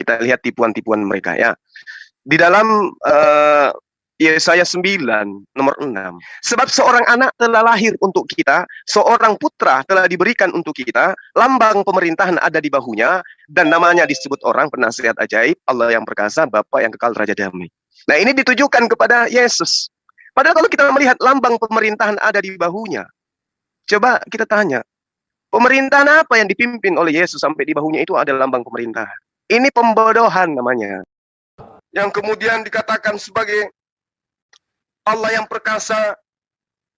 Kita lihat tipuan-tipuan mereka ya. Di dalam Yesaya 9 nomor 6. Sebab seorang anak telah lahir untuk kita, seorang putra telah diberikan untuk kita, lambang pemerintahan ada di bahunya, dan namanya disebut orang penasihat ajaib, Allah yang perkasa, Bapa yang kekal, Raja damai. Nah, ini ditujukan kepada Yesus. Padahal kalau kita melihat lambang pemerintahan ada di bahunya, coba kita tanya, pemerintahan apa yang dipimpin oleh Yesus sampai di bahunya itu ada lambang pemerintahan? Ini pembodohan namanya. Yang kemudian dikatakan sebagai Allah yang perkasa,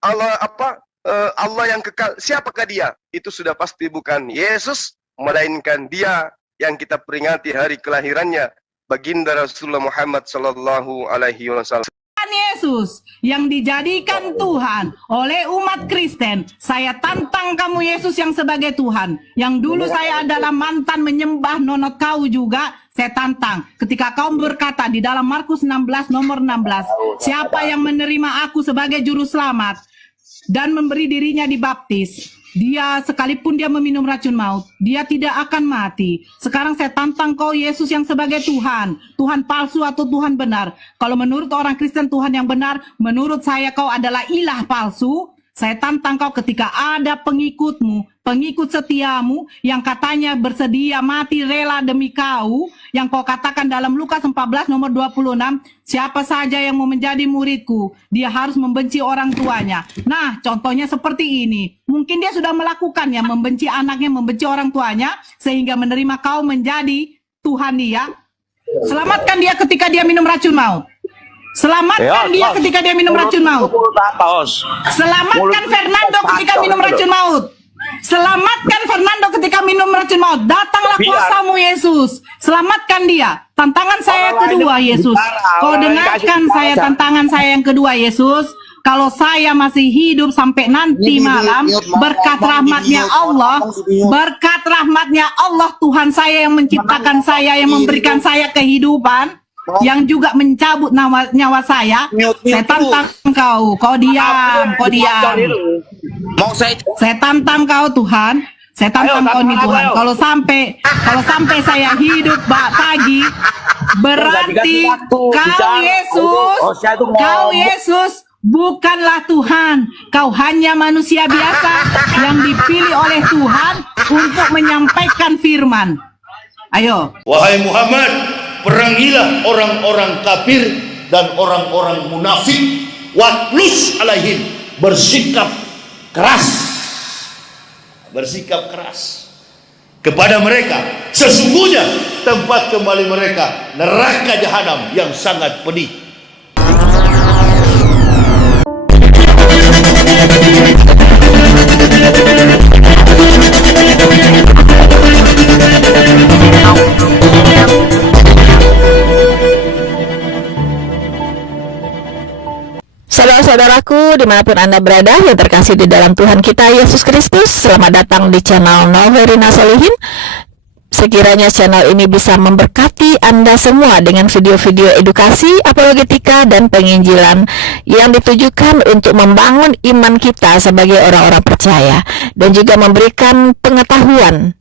Allah yang kekal. Siapakah dia? Itu sudah pasti bukan Yesus, melainkan dia yang kita peringati hari kelahirannya, baginda Rasulullah Muhammad sallallahu alaihi wasallam. Yesus yang dijadikan Tuhan oleh umat Kristen. Saya tantang kamu Yesus yang sebagai Tuhan. Yang dulu saya adalah mantan menyembah nonot kau juga. Saya tantang ketika kau berkata di dalam Markus 16 nomor 16, siapa yang menerima aku sebagai juru selamat dan memberi dirinya dibaptis, dia sekalipun dia meminum racun maut, dia tidak akan mati. Sekarang saya tantang kau Yesus yang sebagai Tuhan, Tuhan palsu atau Tuhan benar. Kalau menurut orang Kristen Tuhan yang benar, menurut saya kau adalah ilah palsu. Saya tantang kau ketika ada pengikutmu, pengikut setiamu yang katanya bersedia mati rela demi kau, yang kau katakan dalam Lukas 14 nomor 26, siapa saja yang mau menjadi muridku, dia harus membenci orang tuanya. Nah, contohnya seperti ini. Mungkin dia sudah melakukannya, membenci anaknya, membenci orang tuanya, sehingga menerima kau menjadi Tuhan dia. Selamatkan dia ketika dia minum racun maut. Selamatkan dia ketika dia minum racun maut. Selamatkan Fernando ketika minum racun maut. Selamatkan Fernando ketika minum racun maut. Datanglah kuasamu Yesus. Selamatkan dia. Tantangan saya kedua Yesus. Kau dengarkan saya tantangan saya yang kedua Yesus. Kalau saya masih hidup sampai nanti malam, berkat rahmatnya Allah, Tuhan saya yang menciptakan saya, yang memberikan saya kehidupan, yang juga mencabut nyawa saya tantang kau diam. Saya tantang kau Tuhan, saya tantang kau nih Tuhan. Kalau sampai saya hidup pagi, berarti kau Yesus bukanlah Tuhan. Kau hanya manusia biasa yang dipilih oleh Tuhan untuk menyampaikan firman. Ayo. Wahai Muhammad, perangilah orang-orang kafir dan orang-orang munafik. Watlus alaihim, bersikap keras kepada mereka. Sesungguhnya tempat kembali mereka neraka jahanam yang sangat pedih. Saudara-saudaraku dimanapun Anda berada yang terkasih di dalam Tuhan kita Yesus Kristus, selamat datang di channel Noverina Solihin. Sekiranya channel ini bisa memberkati Anda semua dengan video-video edukasi, apologetika, dan penginjilan yang ditujukan untuk membangun iman kita sebagai orang-orang percaya dan juga memberikan pengetahuan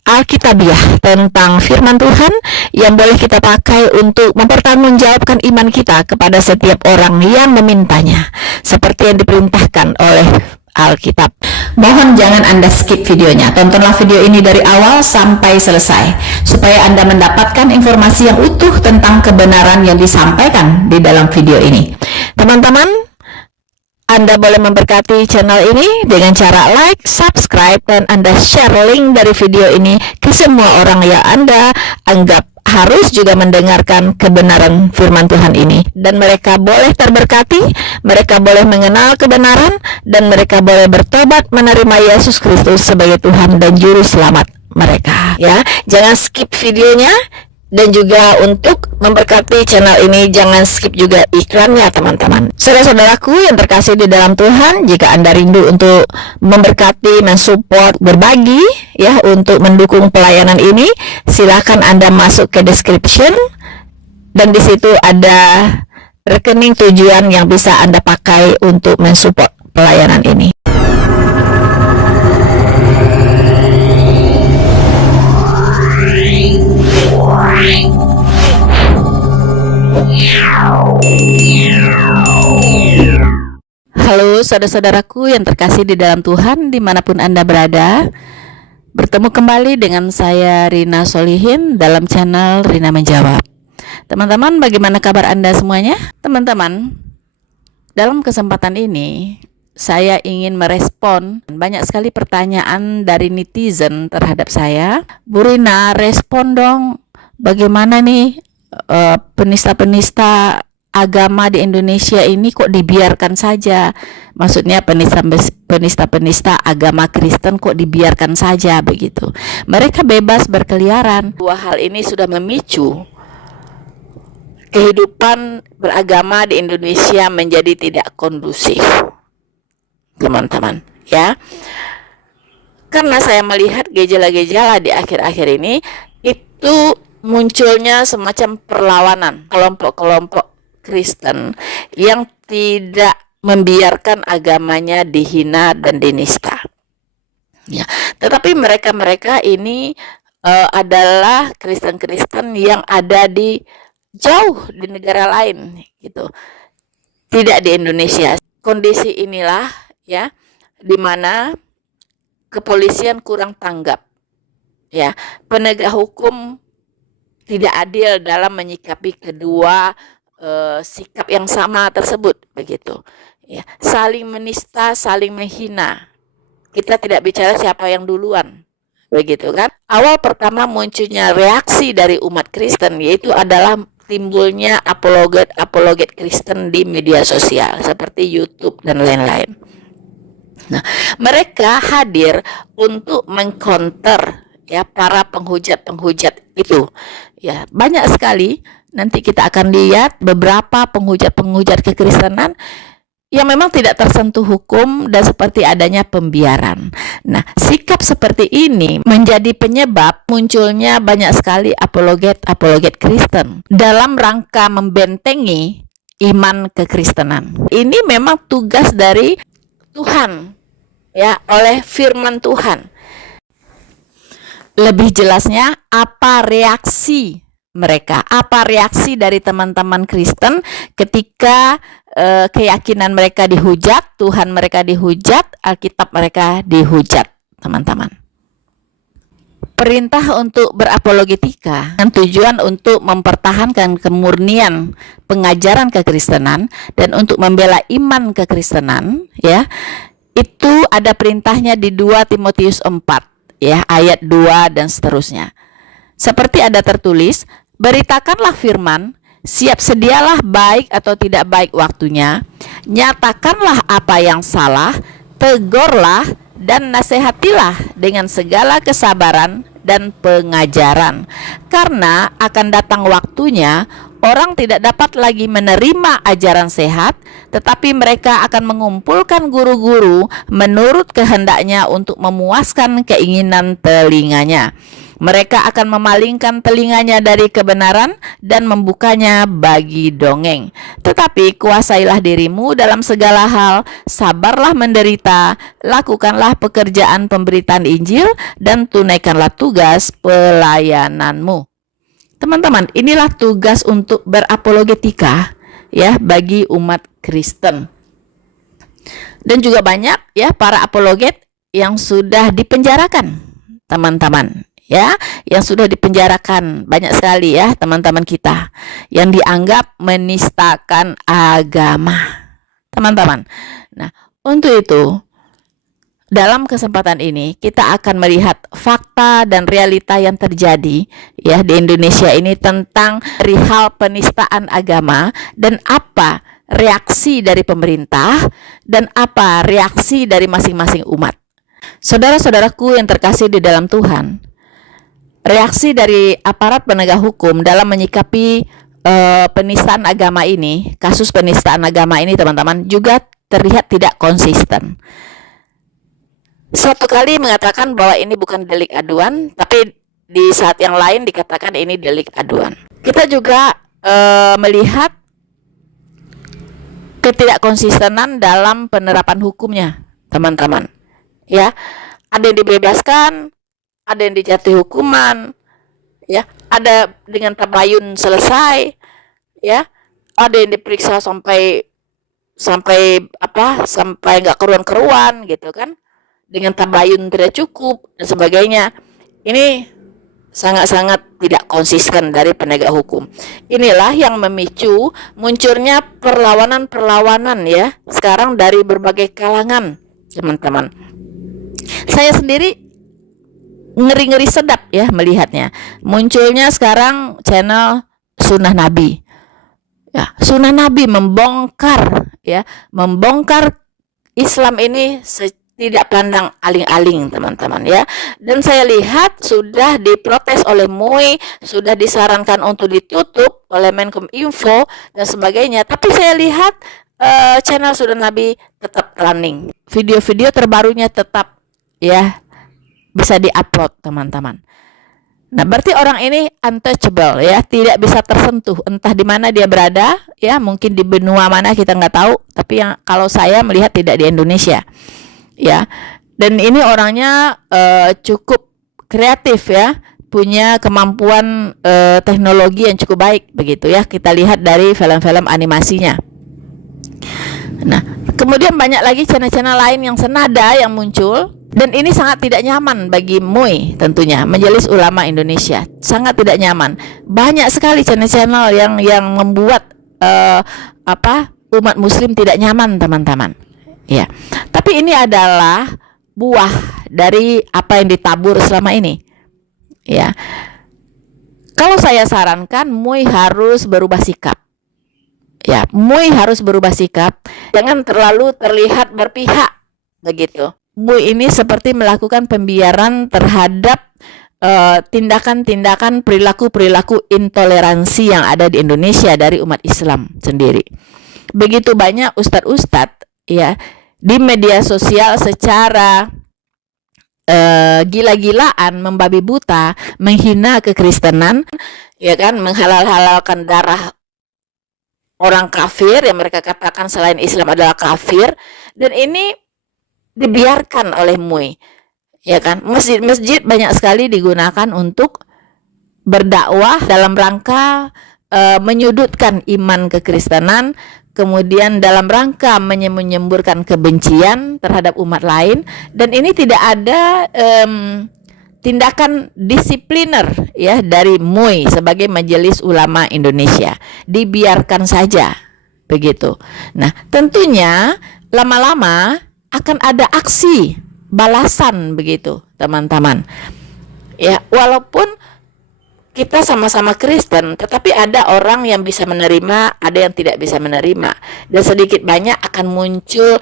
Alkitabiah tentang firman Tuhan yang boleh kita pakai untuk mempertanggungjawabkan iman kita kepada setiap orang yang memintanya, seperti yang diperintahkan oleh Alkitab. Mohon jangan Anda skip videonya, tontonlah video ini dari awal sampai selesai supaya Anda mendapatkan informasi yang utuh tentang kebenaran yang disampaikan di dalam video ini. Teman-teman, Anda boleh memberkati channel ini dengan cara like, subscribe, dan Anda share link dari video ini ke semua orang yang Anda anggap harus juga mendengarkan kebenaran firman Tuhan ini. Dan mereka boleh terberkati, mereka boleh mengenal kebenaran, dan mereka boleh bertobat menerima Yesus Kristus sebagai Tuhan dan Juru Selamat mereka. Ya, jangan skip videonya. Dan juga untuk memberkati channel ini, jangan skip juga iklannya teman-teman. Saudara-saudaraku yang terkasih di dalam Tuhan, jika Anda rindu untuk memberkati, mensupport, berbagi ya untuk mendukung pelayanan ini, silakan Anda masuk ke description dan di situ ada rekening tujuan yang bisa Anda pakai untuk mensupport pelayanan ini. Right. Halo saudara-saudaraku yang terkasih di dalam Tuhan dimanapun Anda berada. Bertemu kembali dengan saya Rina Solihin dalam channel Rina Menjawab. Teman-teman, bagaimana kabar Anda semuanya? Teman-teman, dalam kesempatan ini saya ingin merespon banyak sekali pertanyaan dari netizen terhadap saya. Bu Rina, respon dong, bagaimana nih penista-penista agama di Indonesia ini kok dibiarkan saja? Maksudnya penista-penista agama Kristen kok dibiarkan saja begitu. Mereka bebas berkeliaran. Dua hal ini sudah memicu kehidupan beragama di Indonesia menjadi tidak kondusif, teman-teman, ya. Karena saya melihat gejala-gejala di akhir-akhir ini itu munculnya semacam perlawanan kelompok-kelompok Kristen yang tidak membiarkan agamanya dihina dan dinista. Ya, tetapi mereka ini adalah Kristen-Kristen yang ada di jauh di negara lain, gitu. Tidak di Indonesia. Kondisi inilah ya, di mana kepolisian kurang tanggap. Ya, penegak hukum tidak adil dalam menyikapi kedua sikap yang sama tersebut, begitu ya, saling menista, saling menghina. Kita tidak bicara siapa yang duluan, begitu kan. Awal pertama munculnya reaksi dari umat Kristen yaitu adalah timbulnya apologet Kristen di media sosial seperti YouTube dan lain-lain. Nah, mereka hadir untuk mengcounter ya para penghujat itu. Ya, banyak sekali. Nanti kita akan lihat beberapa penghujat kekristenan yang memang tidak tersentuh hukum dan seperti adanya pembiaran. Nah, sikap seperti ini menjadi penyebab munculnya banyak sekali apologet Kristen dalam rangka membentengi iman kekristenan. Ini memang tugas dari Tuhan, ya, oleh firman Tuhan. Lebih jelasnya, apa reaksi mereka? Apa reaksi dari teman-teman Kristen ketika keyakinan mereka dihujat, Tuhan mereka dihujat, Alkitab mereka dihujat, teman-teman? Perintah untuk berapologetika dengan tujuan untuk mempertahankan kemurnian pengajaran kekristenan dan untuk membela iman kekristenan, ya. Itu ada perintahnya di 2 Timotius 4, ya, ayat 2 dan seterusnya. Seperti ada tertulis, beritakanlah firman, siap sedialah baik atau tidak baik waktunya, nyatakanlah apa yang salah, tegurlah dan nasihatilah dengan segala kesabaran dan pengajaran. Karena akan datang waktunya, orang tidak dapat lagi menerima ajaran sehat, tetapi mereka akan mengumpulkan guru-guru menurut kehendaknya untuk memuaskan keinginan telinganya. Mereka akan memalingkan telinganya dari kebenaran dan membukanya bagi dongeng. Tetapi kuasailah dirimu dalam segala hal, sabarlah menderita, lakukanlah pekerjaan pemberitaan Injil, dan tunaikanlah tugas pelayananmu. Teman-teman, inilah tugas untuk berapologetika, ya, bagi umat Kristen. Dan juga banyak ya para apologet yang sudah dipenjarakan, teman-teman. Ya, yang sudah dipenjarakan banyak sekali ya teman-teman kita yang dianggap menistakan agama, teman-teman. Nah, untuk itu dalam kesempatan ini kita akan melihat fakta dan realita yang terjadi ya di Indonesia ini tentang perihal penistaan agama dan apa reaksi dari pemerintah dan apa reaksi dari masing-masing umat. Saudara-saudaraku yang terkasih di dalam Tuhan, reaksi dari aparat penegak hukum dalam menyikapi penistaan agama ini, kasus penistaan agama ini, teman-teman, juga terlihat tidak konsisten. Suatu kali mengatakan bahwa ini bukan delik aduan, tapi di saat yang lain dikatakan ini delik aduan. Kita juga melihat ketidakkonsistenan dalam penerapan hukumnya, teman-teman. Ya, ada yang dibebaskan, ada yang dijatuhi hukuman, ya, ada dengan tabayun selesai, ya, ada yang diperiksa sampai nggak keruan-keruan gitu kan, dengan tabayun tidak cukup dan sebagainya. Ini sangat-sangat tidak konsisten dari penegak hukum. Inilah yang memicu munculnya perlawanan ya sekarang dari berbagai kalangan, teman-teman. Saya sendiri ngeri-ngeri sedap ya melihatnya. Munculnya sekarang channel Sunnah Nabi. Ya, Sunnah Nabi membongkar Islam ini tidak pandang aling-aling, teman-teman ya. Dan saya lihat sudah diprotes oleh MUI, sudah disarankan untuk ditutup oleh Menkominfo dan sebagainya. Tapi saya lihat channel Sunnah Nabi tetap running. Video-video terbarunya tetap ya bisa diupload, teman-teman. Nah, berarti orang ini untouchable ya, tidak bisa tersentuh, entah di mana dia berada ya, mungkin di benua mana kita nggak tahu, tapi yang kalau saya melihat tidak di Indonesia ya. Dan ini orangnya cukup kreatif ya, punya kemampuan teknologi yang cukup baik begitu ya, kita lihat dari film-film animasinya. Nah, kemudian banyak lagi channel-channel lain yang senada yang muncul. Dan ini sangat tidak nyaman bagi MUI tentunya, Majelis Ulama Indonesia. Sangat tidak nyaman. Banyak sekali channel-channel yang membuat umat muslim tidak nyaman, teman-teman. Ya. Tapi ini adalah buah dari apa yang ditabur selama ini. Ya. Kalau saya sarankan MUI harus berubah sikap. Ya, MUI harus berubah sikap, jangan terlalu terlihat berpihak begitu. MUI ini seperti melakukan pembiaran terhadap tindakan-tindakan perilaku intoleransi yang ada di Indonesia dari umat Islam sendiri. Begitu banyak ustadz-ustadz ya di media sosial secara gila-gilaan membabi buta, menghina kekristenan, ya kan, menghalal-halalkan darah orang kafir yang mereka katakan selain Islam adalah kafir, dan ini dibiarkan oleh MUI, ya kan. Masjid-masjid banyak sekali digunakan untuk berdakwah dalam rangka menyudutkan iman kekristenan, kemudian dalam rangka menyemburkan kebencian terhadap umat lain, dan ini tidak ada tindakan disipliner ya dari MUI sebagai Majelis Ulama Indonesia. Dibiarkan saja begitu. Nah, tentunya lama-lama akan ada aksi balasan begitu, teman-teman. Ya, walaupun kita sama-sama Kristen, tetapi ada orang yang bisa menerima, ada yang tidak bisa menerima, dan sedikit banyak akan muncul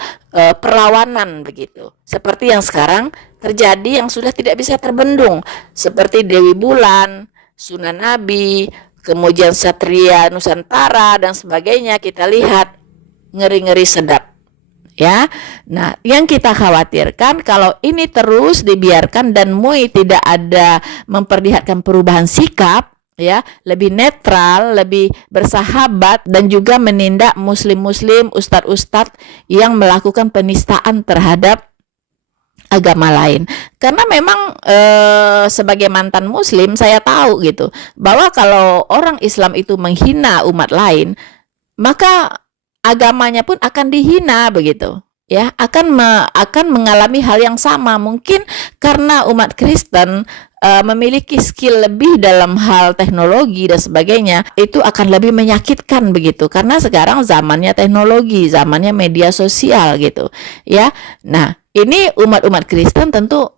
perlawanan begitu. Seperti yang sekarang terjadi yang sudah tidak bisa terbendung, seperti Dewi Bulan, Sunnah Nabi, kemudian Satria Nusantara dan sebagainya. Kita lihat ngeri-ngeri sedap. Ya, nah yang kita khawatirkan kalau ini terus dibiarkan dan MUI tidak ada memperlihatkan perubahan sikap, ya, lebih netral, lebih bersahabat, dan juga menindak muslim-muslim, ustadz-ustadz yang melakukan penistaan terhadap agama lain. Karena memang sebagai mantan muslim saya tahu gitu bahwa kalau orang Islam itu menghina umat lain, maka agamanya pun akan dihina begitu ya, akan mengalami hal yang sama. Mungkin karena umat Kristen memiliki skill lebih dalam hal teknologi dan sebagainya, itu akan lebih menyakitkan begitu, karena sekarang zamannya teknologi, zamannya media sosial gitu ya. Nah, ini umat-umat Kristen tentu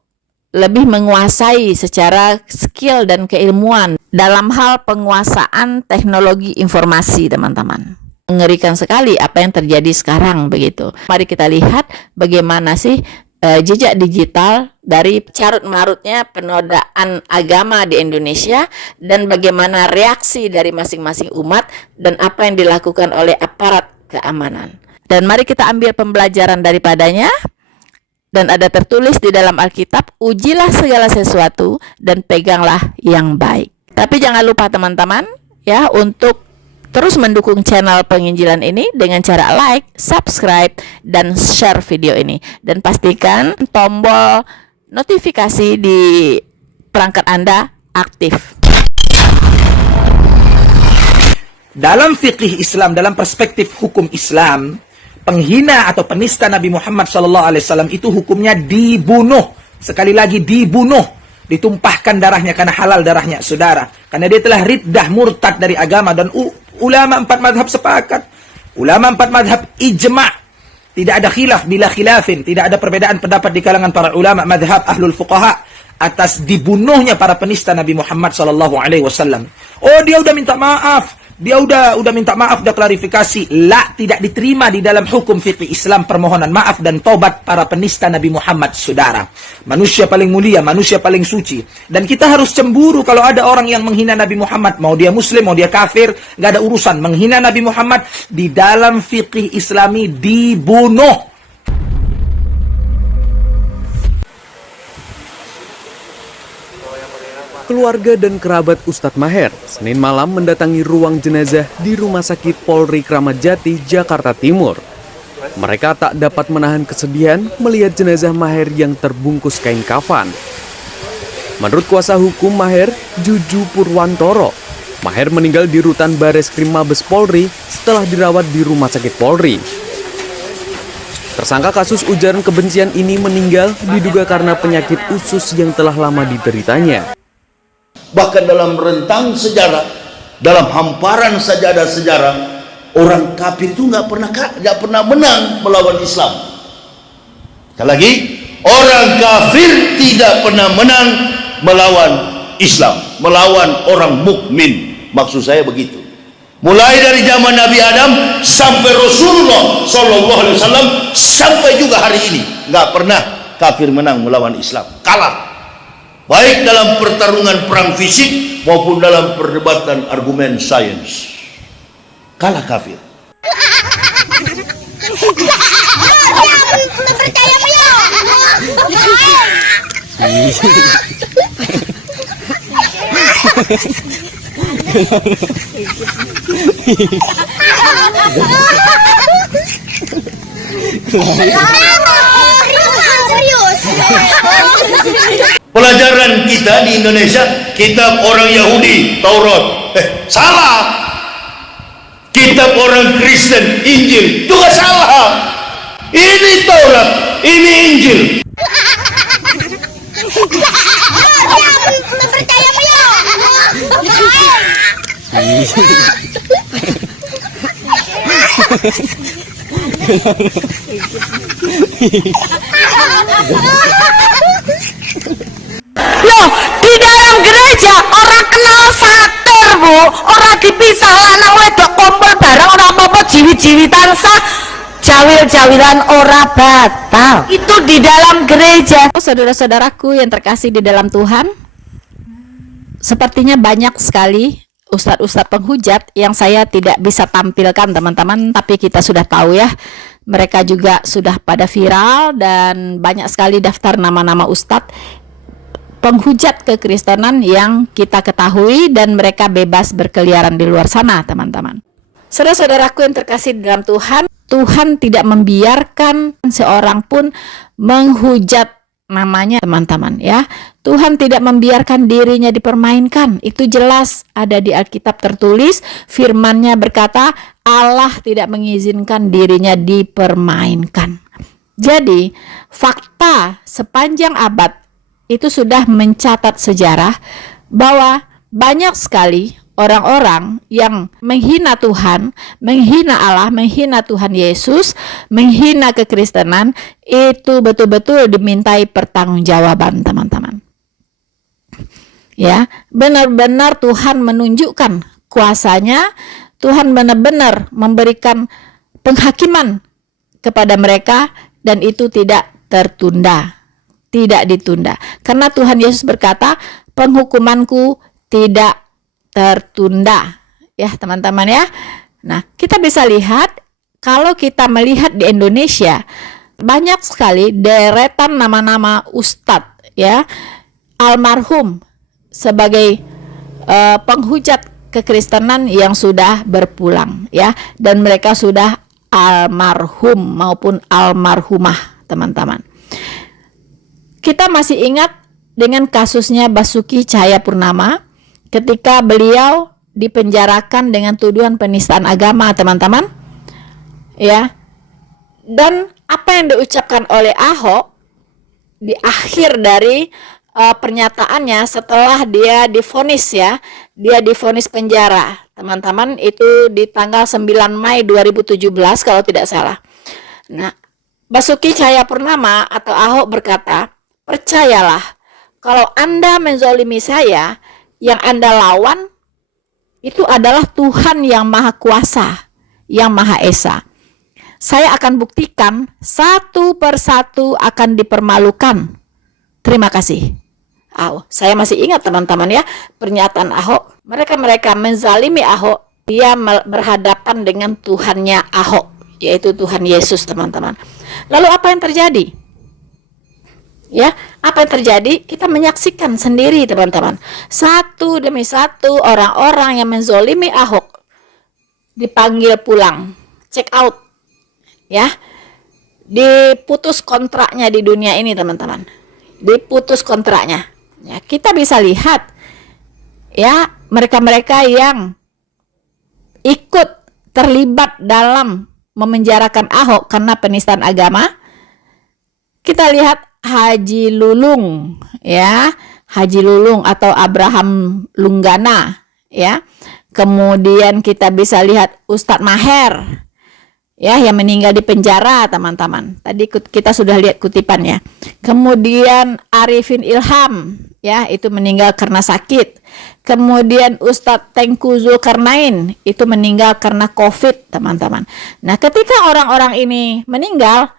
lebih menguasai secara skill dan keilmuan dalam hal penguasaan teknologi informasi, teman-teman. Mengerikan sekali apa yang terjadi sekarang begitu. Mari kita lihat bagaimana sih jejak digital dari carut-marutnya penodaan agama di Indonesia, dan bagaimana reaksi dari masing-masing umat dan apa yang dilakukan oleh aparat keamanan. Dan mari kita ambil pembelajaran daripadanya. Dan ada tertulis di dalam Alkitab, ujilah segala sesuatu dan peganglah yang baik. Tapi jangan lupa, teman-teman, ya, untuk terus mendukung channel penginjilan ini dengan cara like, subscribe, dan share video ini. Dan pastikan tombol notifikasi di perangkat Anda aktif. dalam fikih Islam, dalam perspektif hukum Islam, penghina atau penista Nabi Muhammad SAW itu hukumnya dibunuh. Sekali lagi dibunuh, ditumpahkan darahnya karena halal darahnya saudara. Karena dia telah riddah murtad dari agama, dan ulama 4 madhab sepakat. Ulama 4 madhab ijma'. Tidak ada khilaf bila khilafin, tidak ada perbedaan pendapat di kalangan para ulama madhab ahlul fuqaha atas dibunuhnya para penista Nabi Muhammad SAW. Oh, dia udah minta maaf. Dia udah minta maaf, udah klarifikasi. La, tidak diterima di dalam hukum fikih Islam permohonan maaf dan tobat para penista Nabi Muhammad, saudara. Manusia paling mulia, manusia paling suci. Dan kita harus cemburu kalau ada orang yang menghina Nabi Muhammad. Mau dia muslim, mau dia kafir, gak ada urusan. Menghina Nabi Muhammad di dalam fikih Islami dibunuh. Keluarga dan kerabat Ustadz Maher Senin malam mendatangi ruang jenazah di Rumah Sakit Polri Kramat Jati, Jakarta Timur. Mereka tak dapat menahan kesedihan melihat jenazah Maher yang terbungkus kain kafan. Menurut kuasa hukum Maher, Juju Purwantoro, Maher meninggal di rutan Bareskrim Mabes Polri setelah dirawat di Rumah Sakit Polri. Tersangka kasus ujaran kebencian ini meninggal diduga karena penyakit usus yang telah lama dideritanya. Bahkan dalam rentang sejarah, dalam hamparan sajadah sejarah, orang kafir itu nggak pernah menang melawan Islam. Sekali lagi, orang kafir tidak pernah menang melawan Islam, melawan orang mukmin. Maksud saya begitu. Mulai dari zaman Nabi Adam sampai Rasulullah SAW sampai juga hari ini, nggak pernah kafir menang melawan Islam. Kalah. Baik dalam pertarungan perang fisik maupun dalam perdebatan argumen sains. Kalah kafir. Pelajaran kita di Indonesia, kitab orang Yahudi, Taurat, salah. Kitab orang Kristen, Injil, juga salah. Ini Taurat, ini Injil. Loh, di dalam gereja orang kenal satir, Bu. Orang dipisah lanang wedok kumpul bareng, orang apa-apa jiwit-jiwitan sah, jawil-jawilan ora batal. Itu di dalam gereja. Saudara-saudaraku yang terkasih di dalam Tuhan, sepertinya banyak sekali ustadz-ustadz penghujat yang saya tidak bisa tampilkan, teman-teman, tapi kita sudah tahu ya, mereka juga sudah pada viral dan banyak sekali daftar nama-nama ustadz penghujat kekristenan yang kita ketahui, dan mereka bebas berkeliaran di luar sana, teman-teman. Saudara-saudaraku yang terkasih di dalam Tuhan, Tuhan tidak membiarkan seorang pun menghujat namanya, teman-teman ya. Tuhan tidak membiarkan dirinya dipermainkan. Itu jelas ada di Alkitab tertulis, firman-Nya berkata Allah tidak mengizinkan dirinya dipermainkan. Jadi fakta sepanjang abad itu sudah mencatat sejarah bahwa banyak sekali orang-orang yang menghina Tuhan, menghina Allah, menghina Tuhan Yesus, menghina kekristenan, itu betul-betul dimintai pertanggungjawaban, teman-teman. Ya, benar-benar Tuhan menunjukkan kuasanya, Tuhan benar-benar memberikan penghakiman kepada mereka, dan itu tidak tertunda. Tidak ditunda. Karena Tuhan Yesus berkata, penghukumanku tidak tertunda. Ya, teman-teman ya. Nah, kita bisa lihat, kalau kita melihat di Indonesia, banyak sekali deretan nama-nama ustadz ya, almarhum sebagai penghujat kekristenan yang sudah berpulang ya, dan mereka sudah almarhum maupun almarhumah, teman-teman. Kita masih ingat dengan kasusnya Basuki Cahayapurnama ketika beliau dipenjarakan dengan tuduhan penistaan agama, teman-teman. Ya. Dan apa yang diucapkan oleh Ahok di akhir dari pernyataannya setelah dia divonis, ya, dia divonis penjara, teman-teman, itu di tanggal 9 Mei 2017 kalau tidak salah. Nah, Basuki Cahayapurnama atau Ahok berkata, percayalah, kalau Anda menzolimi saya, yang Anda lawan itu adalah Tuhan yang Maha Kuasa, yang Maha Esa. Saya akan buktikan satu persatu akan dipermalukan. Terima kasih. Saya masih ingat, teman-teman, ya, pernyataan Ahok. Mereka menzalimi Ahok, dia berhadapan dengan Tuhannya Ahok, yaitu Tuhan Yesus, teman-teman. Lalu apa yang terjadi? Ya, apa yang terjadi? Kita menyaksikan sendiri, teman-teman. Satu demi satu orang-orang yang menzolimi Ahok dipanggil pulang, check out, ya, diputus kontraknya di dunia ini, teman-teman. Diputus kontraknya. Ya, kita bisa lihat, ya, mereka-mereka yang ikut terlibat dalam memenjarakan Ahok karena penistaan agama. Kita lihat Haji Lulung, ya, Haji Lulung atau Abraham Lunggana, ya. Kemudian kita bisa lihat Ustadz Maher, ya, yang meninggal di penjara, teman-teman. Tadi kita sudah lihat kutipannya. Kemudian Arifin Ilham, ya, itu meninggal karena sakit. Kemudian Ustadz Tengku Zulkarnain itu meninggal karena COVID, teman-teman. Nah, ketika orang-orang ini meninggal,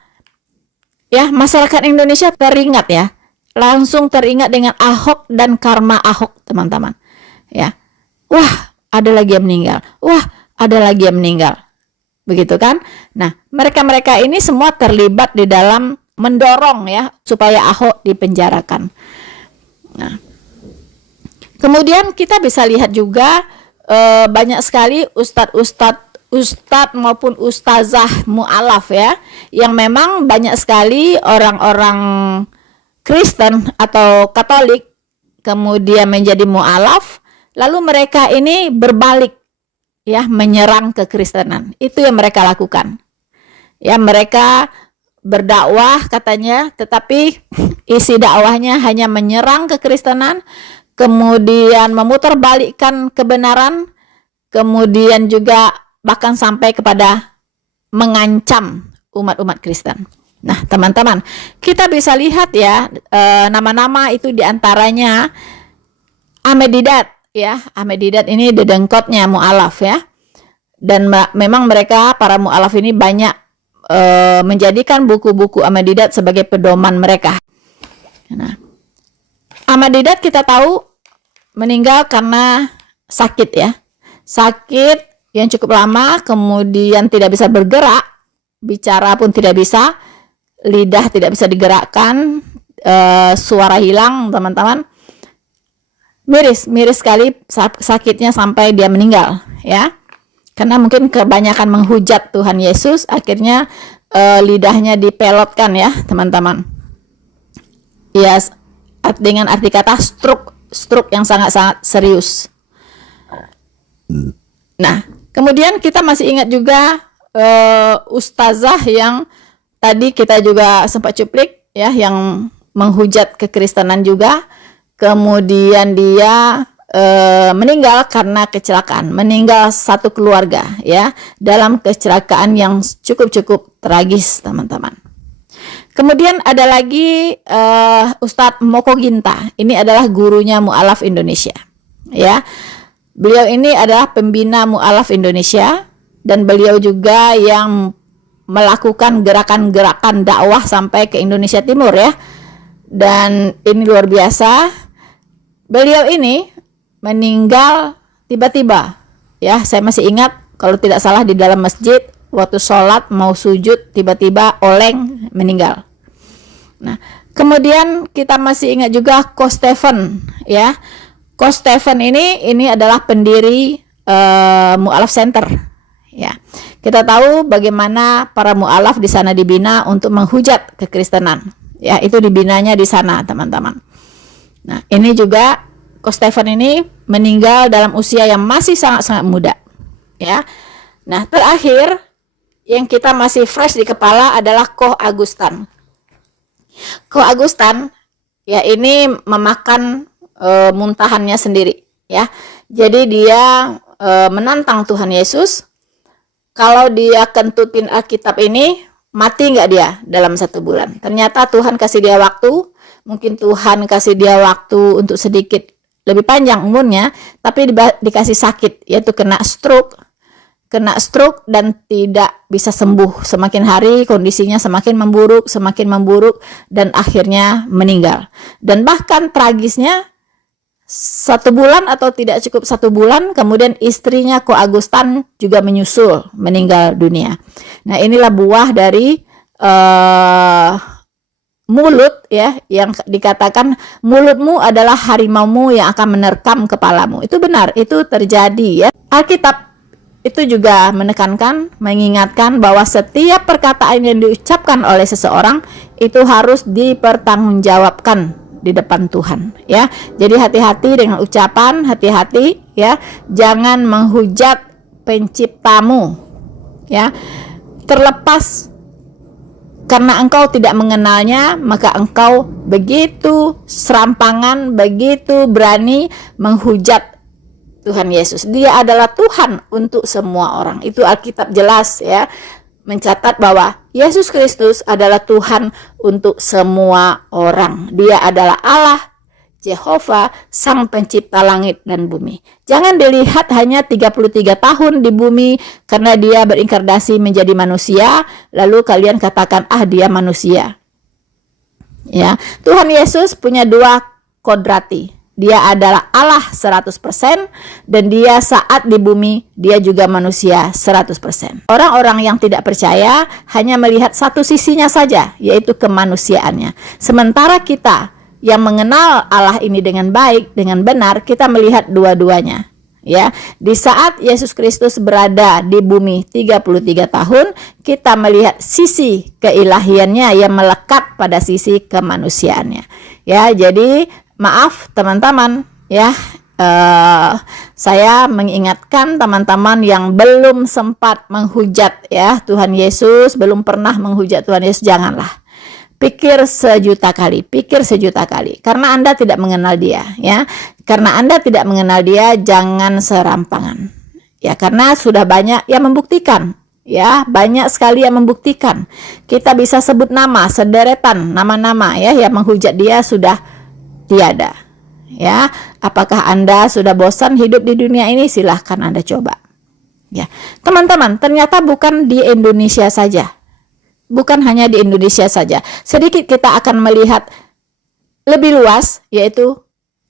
ya, masyarakat Indonesia teringat, ya, langsung teringat dengan Ahok dan karma Ahok, teman-teman. Ya, wah, ada lagi yang meninggal. Wah, ada lagi yang meninggal. Begitu kan? Nah, mereka-mereka ini semua terlibat di dalam mendorong, ya, supaya Ahok dipenjarakan. Nah, kemudian kita bisa lihat juga banyak sekali ustadz maupun ustazah mu'alaf, ya, yang memang banyak sekali orang-orang Kristen atau Katolik kemudian menjadi mu'alaf, lalu mereka ini berbalik, ya, menyerang kekristenan. Itu yang mereka lakukan. Ya, mereka berdakwah katanya, tetapi isi dakwahnya hanya menyerang kekristenan, kemudian memutarbalikkan kebenaran, kemudian juga bahkan sampai kepada mengancam umat-umat Kristen. Nah, teman-teman, kita bisa lihat, ya, nama-nama itu diantaranya Ahmed Didat, ya. Ahmed Didat ini dedengkotnya mu'alaf, ya. Dan memang mereka, para mu'alaf ini banyak menjadikan buku-buku Ahmed Didat sebagai pedoman mereka. Nah, Ahmad Didat kita tahu meninggal karena sakit, ya. Sakit yang cukup lama, kemudian tidak bisa bergerak, bicara pun tidak bisa, lidah tidak bisa digerakkan, suara hilang, teman-teman. Miris sekali sakitnya sampai dia meninggal, ya. Karena mungkin kebanyakan menghujat Tuhan Yesus, akhirnya lidahnya dipelotkan, ya, teman-teman. Ya, dengan arti kata stroke yang sangat-sangat serius. Nah, kemudian kita masih ingat juga ustazah yang tadi kita juga sempat cuplik, ya, yang menghujat kekristenan juga. Kemudian dia meninggal karena kecelakaan, meninggal satu keluarga, ya, dalam kecelakaan yang cukup tragis, teman-teman. Kemudian ada lagi Ustadz Moko Ginta. Ini adalah gurunya mu'alaf Indonesia, ya. Beliau ini adalah pembina mu'alaf Indonesia, dan beliau juga yang melakukan gerakan-gerakan dakwah sampai ke Indonesia Timur, ya. Dan ini luar biasa. Beliau ini meninggal tiba-tiba, ya. Saya masih ingat, kalau tidak salah di dalam masjid, waktu sholat mau sujud, tiba-tiba oleng, meninggal. Nah, kemudian kita masih ingat juga Ko Stephen, ya. Ko Stephen ini adalah pendiri Mu'alaf Center, ya. Kita tahu bagaimana para mu'alaf di sana dibina untuk menghujat kekristenan, ya. Itu dibinanya di sana, teman-teman. Nah, ini juga Ko Stephen ini meninggal dalam usia yang masih sangat-sangat muda. Ya. Nah, terakhir yang kita masih fresh di kepala adalah Ko Augustan. Ko Augustan ya ini memakan muntahannya sendiri ya. Jadi dia menantang Tuhan Yesus. Kalau dia kentutin Alkitab ini, mati nggak dia dalam 1 bulan? Ternyata Tuhan kasih dia waktu. Mungkin Tuhan kasih dia waktu untuk sedikit lebih panjang umurnya, tapi dikasih sakit, yaitu kena stroke dan tidak bisa sembuh. Semakin hari kondisinya semakin memburuk, dan akhirnya meninggal. Dan bahkan tragisnya 1 bulan atau tidak cukup 1 bulan, kemudian istrinya Ko Augustan juga menyusul meninggal dunia. Nah, inilah buah dari mulut ya, yang dikatakan mulutmu adalah harimaumu yang akan menerkam kepalamu. Itu benar, itu terjadi ya. Alkitab itu juga menekankan, mengingatkan bahwa setiap perkataan yang diucapkan oleh seseorang itu harus dipertanggungjawabkan di depan Tuhan ya. Jadi hati-hati dengan ucapan, hati-hati ya, jangan menghujat penciptamu ya. Terlepas karena engkau tidak mengenalnya, maka engkau begitu serampangan, begitu berani menghujat Tuhan Yesus. Dia adalah Tuhan untuk semua orang. Itu Alkitab jelas ya, mencatat bahwa Yesus Kristus adalah Tuhan untuk semua orang. Dia adalah Allah, Jehovah, Sang Pencipta langit dan bumi. Jangan dilihat hanya 33 tahun di bumi karena dia berinkarnasi menjadi manusia, lalu kalian katakan, dia manusia. Ya, Tuhan Yesus punya 2 kodrati. Dia adalah Allah 100% dan dia saat di bumi dia juga manusia 100%. Orang-orang yang tidak percaya hanya melihat satu sisinya saja, yaitu kemanusiaannya. Sementara kita yang mengenal Allah ini dengan baik, dengan benar, kita melihat dua-duanya. Ya, di saat Yesus Kristus berada di bumi 33 tahun, kita melihat sisi keilahiannya yang melekat pada sisi kemanusiaannya. Ya, jadi maaf teman-teman ya, saya mengingatkan teman-teman yang belum sempat menghujat ya Tuhan Yesus, belum pernah menghujat Tuhan Yesus, janganlah. Pikir sejuta kali, karena Anda tidak mengenal dia ya. Karena Anda tidak mengenal dia, jangan serampangan. Ya, karena sudah banyak yang membuktikan. Ya, banyak sekali yang membuktikan. Kita bisa sebut nama, sederetan nama-nama ya yang menghujat dia sudah tiada. Ya, apakah Anda sudah bosan hidup di dunia ini? Silahkan Anda coba. Ya, teman-teman, ternyata bukan di Indonesia saja. Bukan hanya di Indonesia saja. Sedikit kita akan melihat lebih luas, yaitu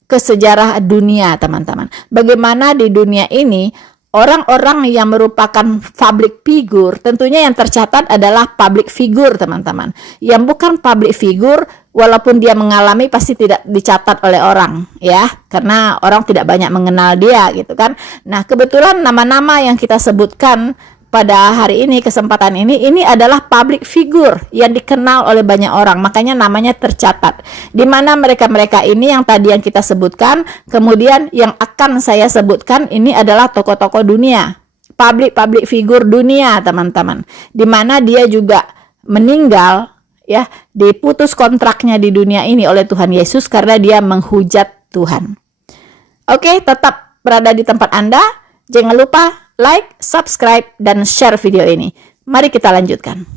ke sejarah dunia, teman-teman. Bagaimana di dunia ini orang-orang yang merupakan public figure, tentunya yang tercatat adalah public figure, teman-teman. Yang bukan public figure, walaupun dia mengalami pasti tidak dicatat oleh orang, ya, karena orang tidak banyak mengenal dia, gitu kan. Nah, kebetulan nama-nama yang kita sebutkan pada hari ini, kesempatan ini adalah public figure yang dikenal oleh banyak orang, makanya namanya tercatat. Di mana mereka-mereka ini yang tadi yang kita sebutkan, kemudian yang akan saya sebutkan ini adalah tokoh-tokoh dunia, public figure dunia, teman-teman. Di mana dia juga meninggal, ya, diputus kontraknya di dunia ini oleh Tuhan Yesus karena dia menghujat Tuhan. Oke, tetap berada di tempat Anda. Jangan lupa like, subscribe, dan share video ini. Mari kita lanjutkan.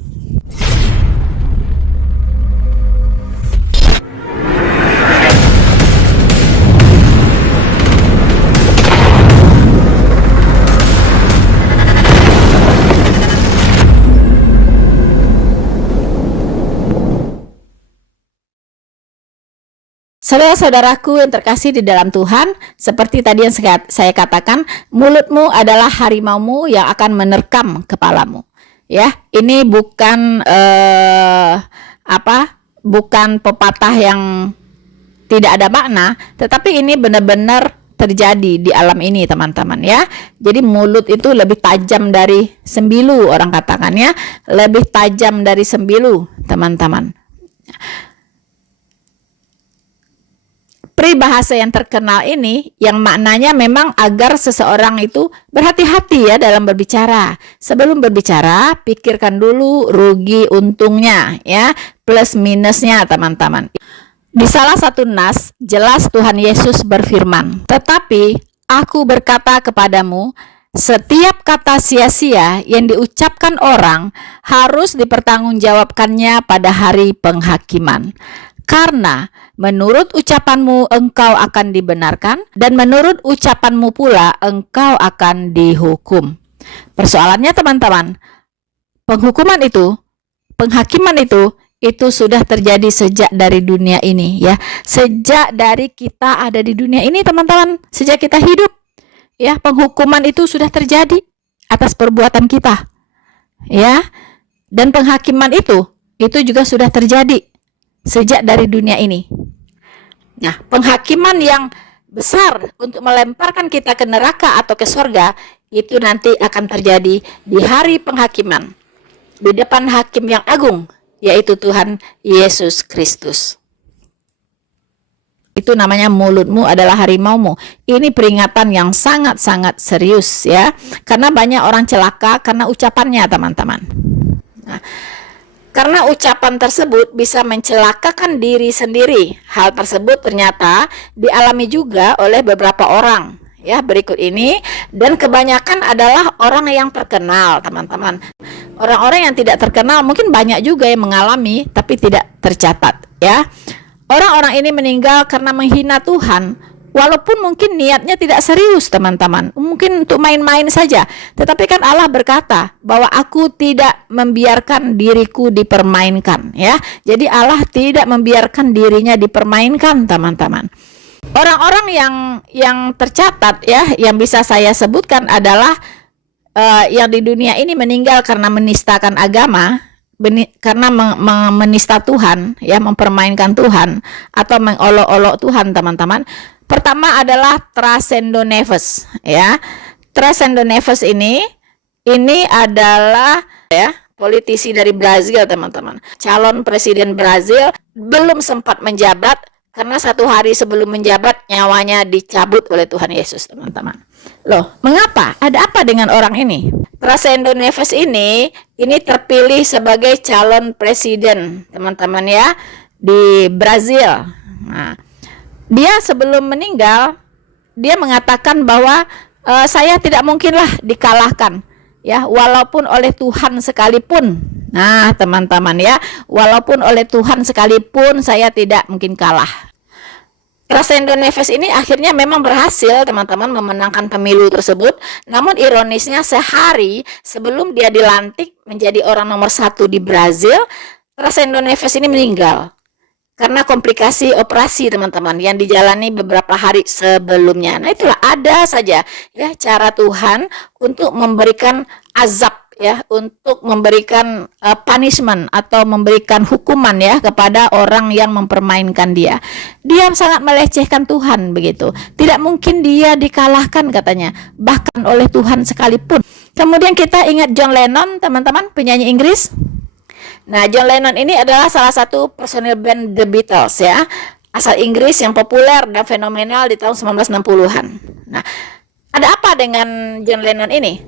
Saudara-saudaraku yang terkasih di dalam Tuhan, seperti tadi yang saya katakan, mulutmu adalah harimaumu yang akan menerkam kepalamu. Ya, ini bukan bukan pepatah yang tidak ada makna, tetapi ini benar-benar terjadi di alam ini, teman-teman ya. Jadi mulut itu lebih tajam dari sembilu, orang katakan ya, lebih tajam dari sembilu, teman-teman. peribahasa yang terkenal ini yang maknanya memang agar seseorang itu berhati-hati ya dalam berbicara. Sebelum berbicara, pikirkan dulu rugi untungnya ya, plus minusnya teman-teman. Di salah satu nas, jelas Tuhan Yesus berfirman, "Tetapi aku berkata kepadamu, setiap kata sia-sia yang diucapkan orang harus dipertanggungjawabkannya pada hari penghakiman. Karena menurut ucapanmu engkau akan dibenarkan, dan menurut ucapanmu pula engkau akan dihukum." Persoalannya teman-teman, penghakiman itu sudah terjadi sejak dari dunia ini ya. Sejak dari kita ada di dunia ini teman-teman, sejak kita hidup ya, penghukuman itu sudah terjadi atas perbuatan kita ya. Dan penghakiman itu juga sudah terjadi sejak dari dunia ini. Nah, penghakiman yang besar untuk melemparkan kita ke neraka atau ke surga itu nanti akan terjadi di hari penghakiman di depan hakim yang agung, yaitu Tuhan Yesus Kristus. Itu namanya mulutmu adalah harimaumu. Ini peringatan yang sangat-sangat serius ya, karena banyak orang celaka karena ucapannya teman-teman. Nah, karena ucapan tersebut bisa mencelakakan diri sendiri. Hal tersebut ternyata dialami juga oleh beberapa orang. Ya, berikut ini, dan kebanyakan adalah orang yang terkenal, teman-teman. Orang-orang yang tidak terkenal mungkin banyak juga yang mengalami tapi tidak tercatat, ya. Orang-orang ini meninggal karena menghina Tuhan. Walaupun mungkin niatnya tidak serius teman-teman, mungkin untuk main-main saja. Tetapi kan Allah berkata bahwa aku tidak membiarkan diriku dipermainkan ya. Jadi Allah tidak membiarkan dirinya dipermainkan teman-teman. Orang-orang yang tercatat ya, yang bisa saya sebutkan adalah yang di dunia ini meninggal karena menistakan agama, karena menista Tuhan ya, mempermainkan Tuhan atau mengolok-olok Tuhan teman-teman. Pertama adalah Trasendo Neves ya. Trasendo Neves ini adalah ya politisi dari Brazil teman-teman. Calon presiden Brazil, belum sempat menjabat karena 1 hari sebelum menjabat nyawanya dicabut oleh Tuhan Yesus teman-teman. Loh, mengapa? Ada apa dengan orang ini? Trasendo Neves ini terpilih sebagai calon presiden teman-teman ya di Brazil. Nah, dia sebelum meninggal, dia mengatakan bahwa saya tidak mungkinlah dikalahkan ya, walaupun oleh Tuhan sekalipun. Nah, teman-teman ya, walaupun oleh Tuhan sekalipun saya tidak mungkin kalah. Trasendo Neves ini akhirnya memang berhasil teman-teman memenangkan pemilu tersebut. Namun ironisnya sehari sebelum dia dilantik menjadi orang nomor 1 di Brazil, Trasendo Neves ini meninggal karena komplikasi operasi teman-teman yang dijalani beberapa hari sebelumnya. Nah, itulah ada saja ya cara Tuhan untuk memberikan azab ya, untuk memberikan punishment atau memberikan hukuman ya kepada orang yang mempermainkan dia. Dia sangat melecehkan Tuhan begitu. Tidak mungkin dia dikalahkan katanya, bahkan oleh Tuhan sekalipun. Kemudian kita ingat John Lennon teman-teman, penyanyi Inggris. Nah, John Lennon ini adalah salah satu personil band The Beatles ya, asal Inggris yang populer dan fenomenal di tahun 1960-an. Nah, ada apa dengan John Lennon ini?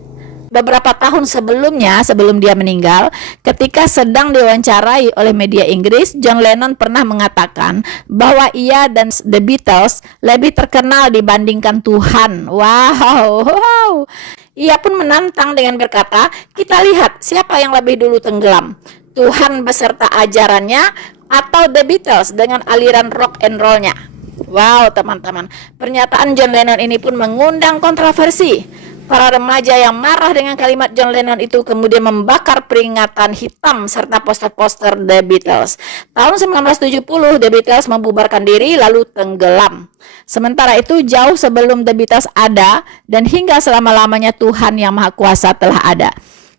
Beberapa tahun sebelumnya, sebelum dia meninggal, ketika sedang diwawancarai oleh media Inggris, John Lennon pernah mengatakan bahwa ia dan The Beatles lebih terkenal dibandingkan Tuhan. Wow. Ia pun menantang dengan berkata, kita lihat siapa yang lebih dulu tenggelam, Tuhan beserta ajarannya atau The Beatles dengan aliran rock and roll-nya. Wow teman-teman, pernyataan John Lennon ini pun mengundang kontroversi. Para remaja yang marah dengan kalimat John Lennon itu kemudian membakar peringatan hitam serta poster-poster The Beatles. Tahun 1970 The Beatles membubarkan diri lalu tenggelam. Sementara itu jauh sebelum The Beatles ada dan hingga selama-lamanya Tuhan yang Maha Kuasa telah ada.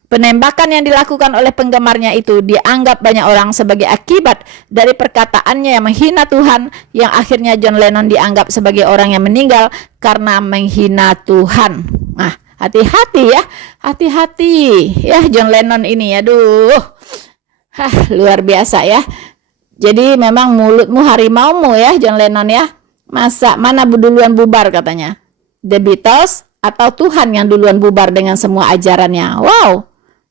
Penembakan yang dilakukan oleh penggemarnya itu dianggap banyak orang sebagai akibat dari perkataannya yang menghina Tuhan, yang akhirnya John Lennon dianggap sebagai orang yang meninggal karena menghina Tuhan. Nah, hati-hati ya, hati-hati ya John Lennon ini, aduh, luar biasa ya. Jadi memang mulutmu harimaumu ya John Lennon ya. Mana duluan bubar katanya? The Beatles atau Tuhan yang duluan bubar dengan semua ajarannya? Wow,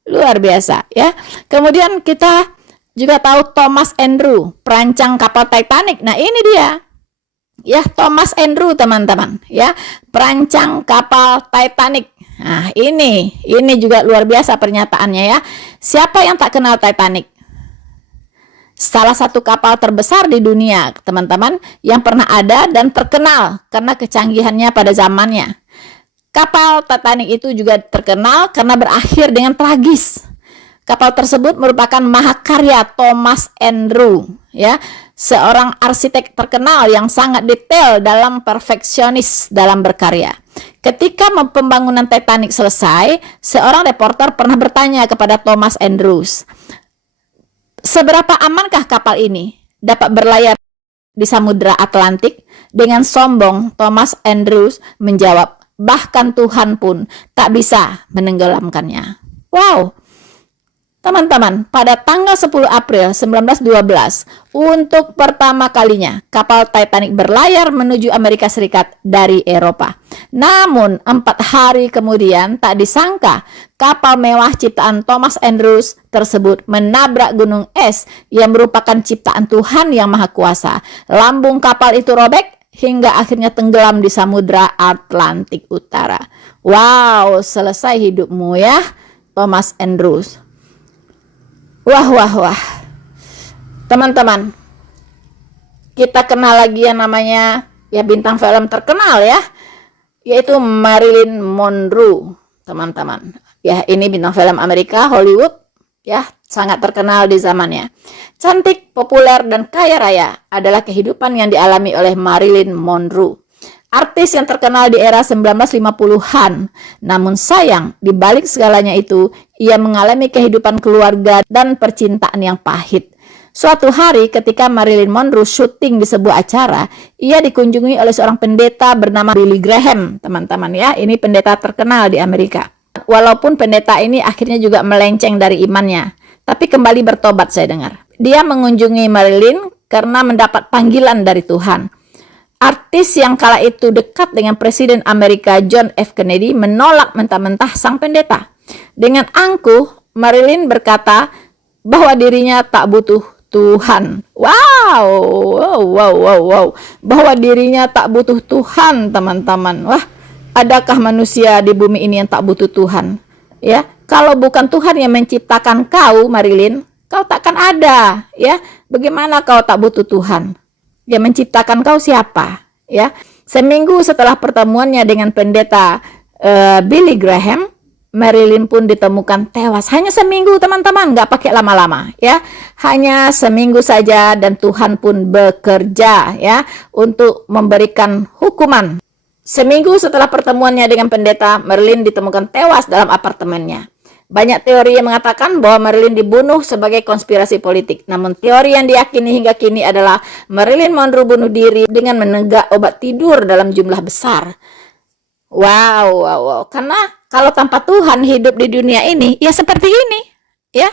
luar biasa ya. Kemudian kita juga tahu Thomas Andrew, perancang kapal Titanic. Nah, ini dia. Ya, Thomas Andrew teman-teman, ya, perancang kapal Titanic. Nah, ini juga luar biasa pernyataannya ya. Siapa yang tak kenal Titanic? Salah satu kapal terbesar di dunia, teman-teman, yang pernah ada dan terkenal karena kecanggihannya pada zamannya. Kapal Titanic itu juga terkenal karena berakhir dengan tragis. Kapal tersebut merupakan mahakarya Thomas Andrew, ya, seorang arsitek terkenal yang sangat detail dalam perfeksionis dalam berkarya. Ketika pembangunan Titanic selesai, seorang reporter pernah bertanya kepada Thomas Andrews, seberapa amankah kapal ini dapat berlayar di Samudra Atlantik? Dengan sombong, Thomas Andrews menjawab, bahkan Tuhan pun tak bisa menenggelamkannya. Wow! Teman-teman, pada tanggal 10 April 1912, untuk pertama kalinya kapal Titanic berlayar menuju Amerika Serikat dari Eropa. Namun, 4 hari kemudian tak disangka kapal mewah ciptaan Thomas Andrews tersebut menabrak gunung es yang merupakan ciptaan Tuhan yang Maha Kuasa. Lambung kapal itu robek hingga akhirnya tenggelam di Samudra Atlantik Utara. Wow, selesai hidupmu ya, Thomas Andrews. Wah. Teman-teman, kita kenal lagi yang namanya ya bintang film terkenal ya, yaitu Marilyn Monroe, teman-teman. Ya, ini bintang film Amerika, Hollywood, ya, sangat terkenal di zamannya. Cantik, populer, dan kaya raya adalah kehidupan yang dialami oleh Marilyn Monroe. Artis yang terkenal di era 1950-an. Namun sayang, di balik segalanya itu, ia mengalami kehidupan keluarga dan percintaan yang pahit. Suatu hari ketika Marilyn Monroe syuting di sebuah acara, ia dikunjungi oleh seorang pendeta bernama Billy Graham, teman-teman ya. Ini pendeta terkenal di Amerika. Walaupun pendeta ini akhirnya juga melenceng dari imannya, tapi kembali bertobat saya dengar. Dia mengunjungi Marilyn karena mendapat panggilan dari Tuhan. Artis yang kala itu dekat dengan Presiden Amerika John F. Kennedy menolak mentah-mentah sang pendeta. Dengan angkuh, Marilyn berkata bahwa dirinya tak butuh Tuhan. Wow. Bahwa dirinya tak butuh Tuhan, teman-teman. Wah, adakah manusia di bumi ini yang tak butuh Tuhan? Ya, kalau bukan Tuhan yang menciptakan kau, Marilyn, kau takkan ada. Ya, bagaimana kau tak butuh Tuhan? Yang menciptakan kau siapa? Ya, seminggu setelah pertemuannya dengan pendeta Billy Graham, Marilyn pun ditemukan tewas. Hanya seminggu, teman-teman, nggak pakai lama-lama, ya. Hanya seminggu saja dan Tuhan pun bekerja, ya, untuk memberikan hukuman. Seminggu setelah pertemuannya dengan pendeta, Marilyn ditemukan tewas dalam apartemennya. Banyak teori yang mengatakan bahwa Marilyn dibunuh sebagai konspirasi politik. Namun teori yang diyakini hingga kini adalah Marilyn Monroe bunuh diri dengan menenggak obat tidur dalam jumlah besar. Wow. Karena kalau tanpa Tuhan hidup di dunia ini, ya seperti ini. Ya,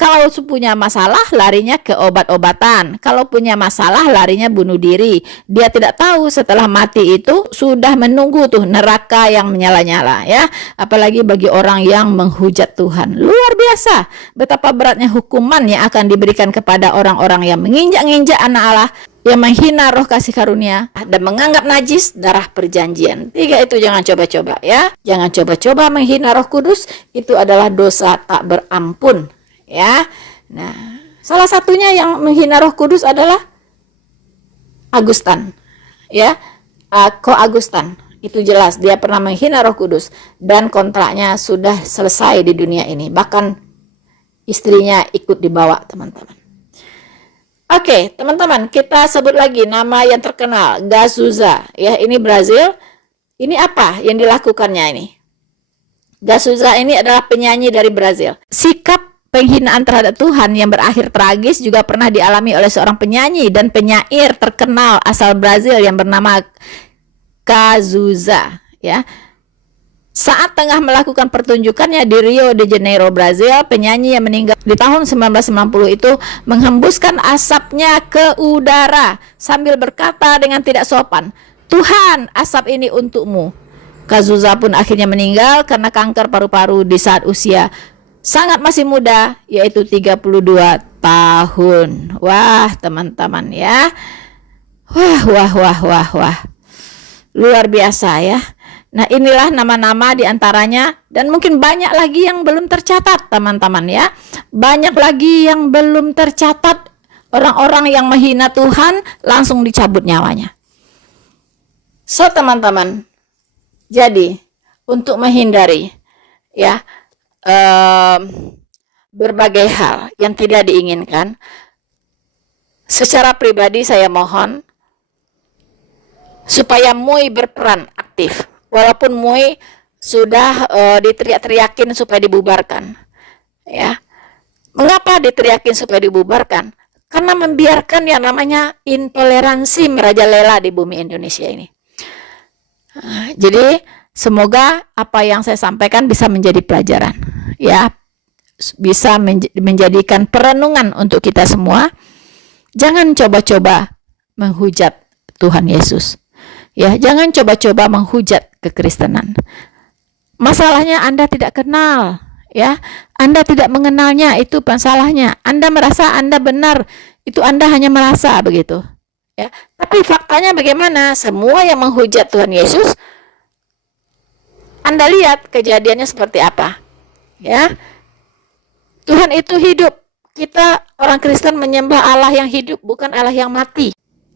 kalau punya masalah larinya ke obat-obatan. Kalau punya masalah larinya bunuh diri. Dia tidak tahu setelah mati itu sudah menunggu tuh neraka yang menyala-nyala ya. Apalagi bagi orang yang menghujat Tuhan. Luar biasa betapa beratnya hukuman yang akan diberikan kepada orang-orang yang menginjak-injak anak Allah, yang menghina roh kasih karunia dan menganggap najis darah perjanjian. 3 itu jangan coba-coba ya. Jangan coba-coba menghina Roh Kudus, itu adalah dosa tak berampun. Ya, nah, salah satunya yang menghina Roh Kudus adalah Augustan, ya, Ko Augustan. Itu jelas dia pernah menghina Roh Kudus dan kontraknya sudah selesai di dunia ini. Bahkan istrinya ikut dibawa, teman-teman. Oke, teman-teman, kita sebut lagi nama yang terkenal, Cazuza. Ya, ini Brazil. Ini apa yang dilakukannya ini? Cazuza ini adalah penyanyi dari Brazil. Sikap penghinaan terhadap Tuhan yang berakhir tragis juga pernah dialami oleh seorang penyanyi dan penyair terkenal asal Brazil yang bernama Cazuza, ya. Saat Saat tengah melakukan pertunjukannya di Rio de Janeiro, Brazil, penyanyi yang meninggal di tahun 1990 itu menghembuskan asapnya ke udara sambil berkata dengan tidak sopan, "Tuhan, asap ini untukmu." Cazuza pun akhirnya meninggal karena kanker paru-paru di saat usia sangat masih muda, yaitu 32 tahun. Wah, teman-teman ya. Wah. Luar biasa ya. Nah, inilah nama-nama di antaranya, dan mungkin banyak lagi yang belum tercatat, teman-teman ya. Banyak lagi yang belum tercatat, orang-orang yang menghina Tuhan langsung dicabut nyawanya. So, teman-teman, jadi untuk menghindari ya berbagai hal yang tidak diinginkan, secara pribadi saya mohon supaya MUI berperan aktif. Walaupun MUI sudah diteriak-teriakin supaya dibubarkan, ya. Mengapa diteriakin supaya dibubarkan? Karena membiarkan yang namanya intoleransi merajalela di bumi Indonesia ini. Jadi semoga apa yang saya sampaikan bisa menjadi pelajaran, ya, bisa menjadikan perenungan untuk kita semua. Jangan coba-coba menghujat Tuhan Yesus. Ya, jangan coba-coba menghujat kekristenan. Masalahnya Anda tidak kenal, ya. Anda tidak mengenalnya, itu masalahnya. Anda merasa Anda benar, itu Anda hanya merasa begitu, ya. Tapi faktanya bagaimana? Semua yang menghujat Tuhan Yesus, Anda lihat kejadiannya seperti apa, ya. Tuhan itu hidup. Kita orang Kristen menyembah Allah yang hidup, bukan Allah yang mati.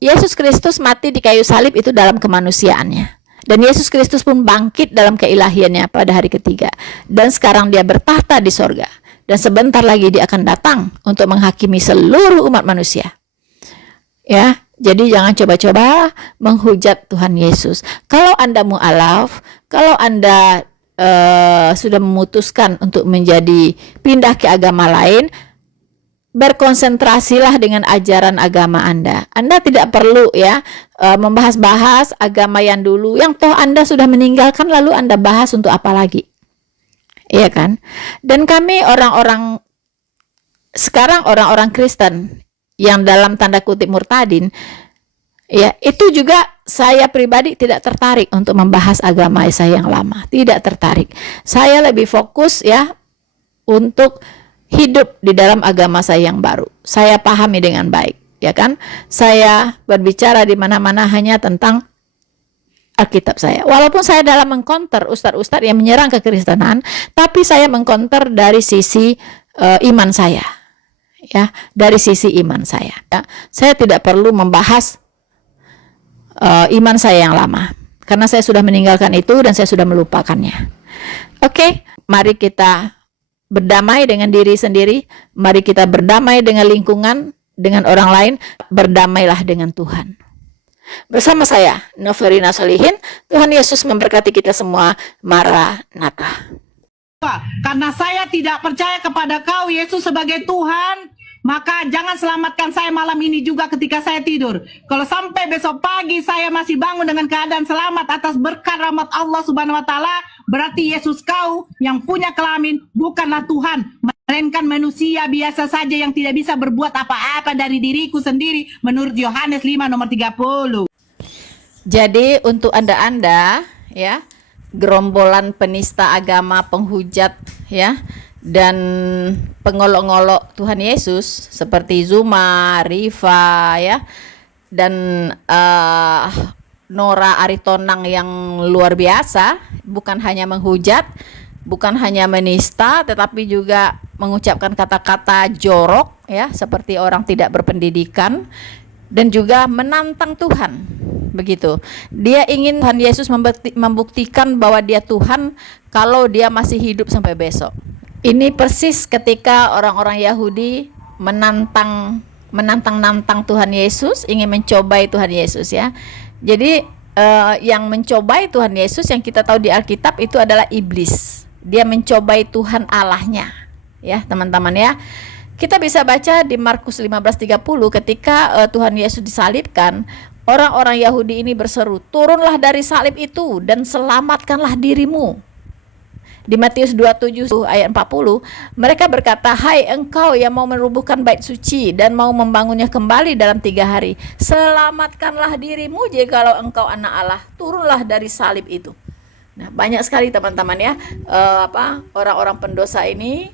Yesus Kristus mati di kayu salib itu dalam kemanusiaannya. Dan Yesus Kristus pun bangkit dalam keilahiannya pada hari ketiga. Dan sekarang dia bertahta di sorga. Dan sebentar lagi dia akan datang untuk menghakimi seluruh umat manusia. Ya, jadi jangan coba-coba menghujat Tuhan Yesus. Kalau Anda mu'alaf, kalau Anda sudah memutuskan untuk menjadi pindah ke agama lain, berkonsentrasilah dengan ajaran agama Anda. Anda tidak perlu ya membahas-bahas agama yang dulu, yang toh Anda sudah meninggalkan, lalu Anda bahas untuk apa lagi? Iya kan? Dan kami orang-orang sekarang, orang-orang Kristen yang dalam tanda kutip murtadin, ya, itu juga saya pribadi tidak tertarik untuk membahas agama saya yang lama. Tidak tertarik. Saya lebih fokus ya untuk hidup di dalam agama saya yang baru. Saya pahami dengan baik, ya kan? Saya berbicara di mana-mana hanya tentang Alkitab saya. Walaupun saya dalam mengkonter ustadz-ustadz yang menyerang kekristenan, tapi saya mengkonter dari sisi iman saya. Ya, dari sisi iman saya. Ya. Saya tidak perlu membahas iman saya yang lama, karena saya sudah meninggalkan itu dan saya sudah melupakannya. Oke, mari kita berdamai dengan diri sendiri, mari kita berdamai dengan lingkungan, dengan orang lain, berdamailah dengan Tuhan. Bersama saya, Noverina Solihin, Tuhan Yesus memberkati kita semua. Maranatha. Karena saya tidak percaya kepada Kau, Yesus, sebagai Tuhan, maka jangan selamatkan saya malam ini juga ketika saya tidur. Kalau sampai besok pagi saya masih bangun dengan keadaan selamat atas berkat rahmat Allah Subhanahu wa taala, berarti Yesus Kau yang punya kelamin bukanlah Tuhan, melainkan manusia biasa saja yang tidak bisa berbuat apa-apa dari diriku sendiri, menurut Yohanes 5 nomor 30. Jadi untuk Anda ya, gerombolan penista agama, penghujat ya, dan pengolok-ngolok Tuhan Yesus seperti Zuma, Riva ya, dan Nora Aritonang yang luar biasa, bukan hanya menghujat, bukan hanya menista, tetapi juga mengucapkan kata-kata jorok ya, seperti orang tidak berpendidikan, dan juga menantang Tuhan. Begitu. Dia ingin Tuhan Yesus membuktikan bahwa dia Tuhan kalau dia masih hidup sampai besok. Ini persis ketika orang-orang Yahudi menantang Tuhan Yesus, ingin mencobai Tuhan Yesus ya. Jadi yang mencobai Tuhan Yesus yang kita tahu di Alkitab itu adalah iblis. Dia mencobai Tuhan Allahnya. Ya, teman-teman ya. Kita bisa baca di Markus 15:30 ketika Tuhan Yesus disalibkan, orang-orang Yahudi ini berseru, "Turunlah dari salib itu dan selamatkanlah dirimu." Di Matius 27 ayat 40, mereka berkata, "Hai engkau yang mau merubuhkan bait suci dan mau membangunnya kembali dalam 3 hari, selamatkanlah dirimu jikalau engkau anak Allah, turunlah dari salib itu." Nah, banyak sekali teman-teman ya, orang-orang pendosa ini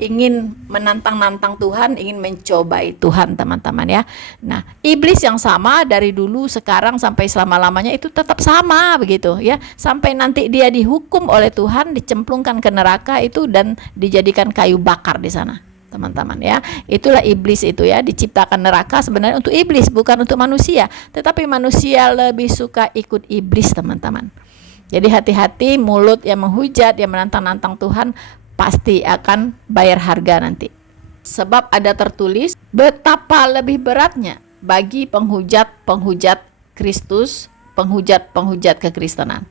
ingin menantang-nantang Tuhan, ingin mencobai Tuhan, teman-teman ya. Nah, iblis yang sama dari dulu, sekarang sampai selama-lamanya itu tetap sama begitu ya. Sampai nanti dia dihukum oleh Tuhan, dicemplungkan ke neraka itu dan dijadikan kayu bakar di sana. Teman-teman ya. Itulah iblis itu ya, diciptakan neraka sebenarnya untuk iblis, bukan untuk manusia. Tetapi manusia lebih suka ikut iblis, teman-teman. Jadi hati-hati, mulut yang menghujat, yang menantang-nantang Tuhan pasti akan bayar harga nanti. Sebab ada tertulis, betapa lebih beratnya bagi penghujat-penghujat Kristus, penghujat-penghujat kekristenan.